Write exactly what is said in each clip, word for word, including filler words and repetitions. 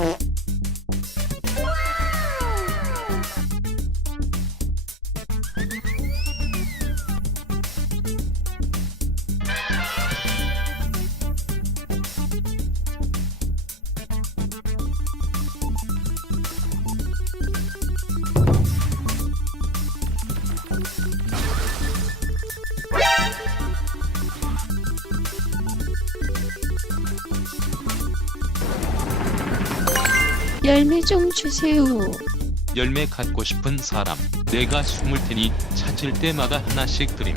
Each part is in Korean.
열매 좀 주세요. 열매 갖고 싶은 사람 내가 숨을 테니 찾을 때마다 하나씩 드림.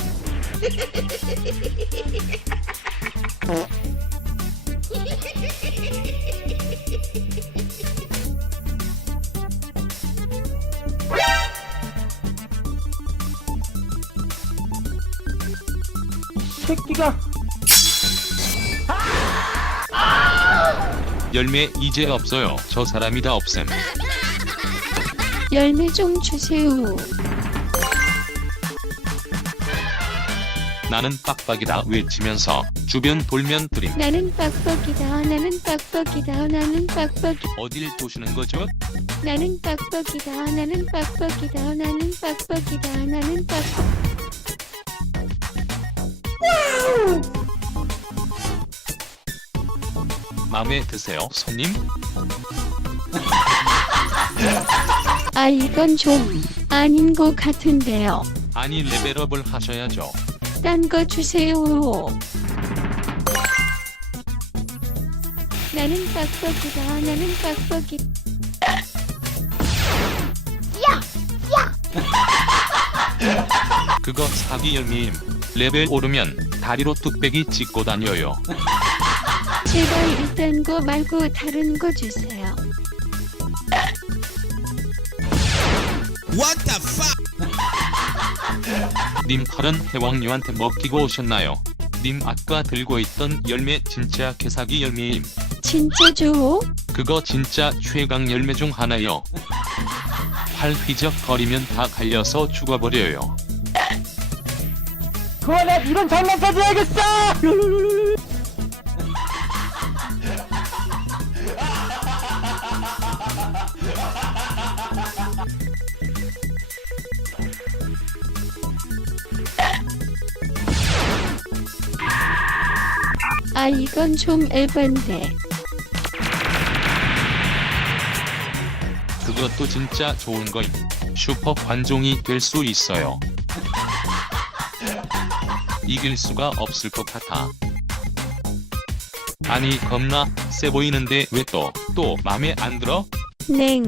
새끼가 열매 이제 없어요. 저 사람이 다 없앰. 열매 좀 주세요. 나는 빡빡이다 외치면서 주변 돌면 드림. 나는 빡빡이다. 나는 빡빡이다. 나는 빡빡이. 어딜 보시는 거죠? 나는 빡빡이다. 나는 빡빡이다. 나는 빡빡이다. 나는 빡빡. 마음에 드세요, 손님? 아 이건 좀 아닌 것 같은데요. 아니 레벨업을 하셔야죠. 딴 거 주세요. 나는 빡빡이다. 나는 빡빡이. 그거 사기 열매임. 레벨 오르면 다리로 뚝배기 찍고 다녀요. 제발 이딴 거 말고 다른 거 주세요. What the fuck? 님 팔은 해왕류한테 먹히고 오셨나요? 님 아까 들고 있던 열매 진짜 개사기 열매임. 진짜죠? 그거 진짜 최강 열매 중 하나요. 팔 휘적거리면 다 갈려서 죽어버려요. 그만해. 이런 장난까지 해야겠어. 아 이건 좀 에반데. 그것도 진짜 좋은 거임. 슈퍼 관종이 될 수 있어요. 이길 수가 없을 것 같아. 아니 겁나 세 보이는데 왜 또 또 맘에 안 들어? 냉.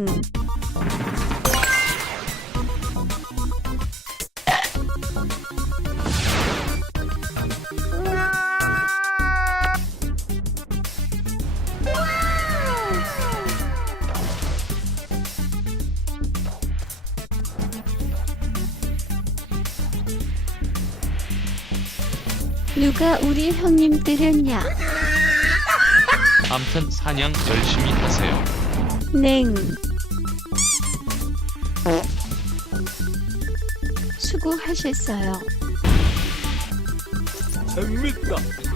누가 우리 형님 때렸냐? 암튼 사냥 열심히 하세요. 냉. 수고하셨어요. 재밌다.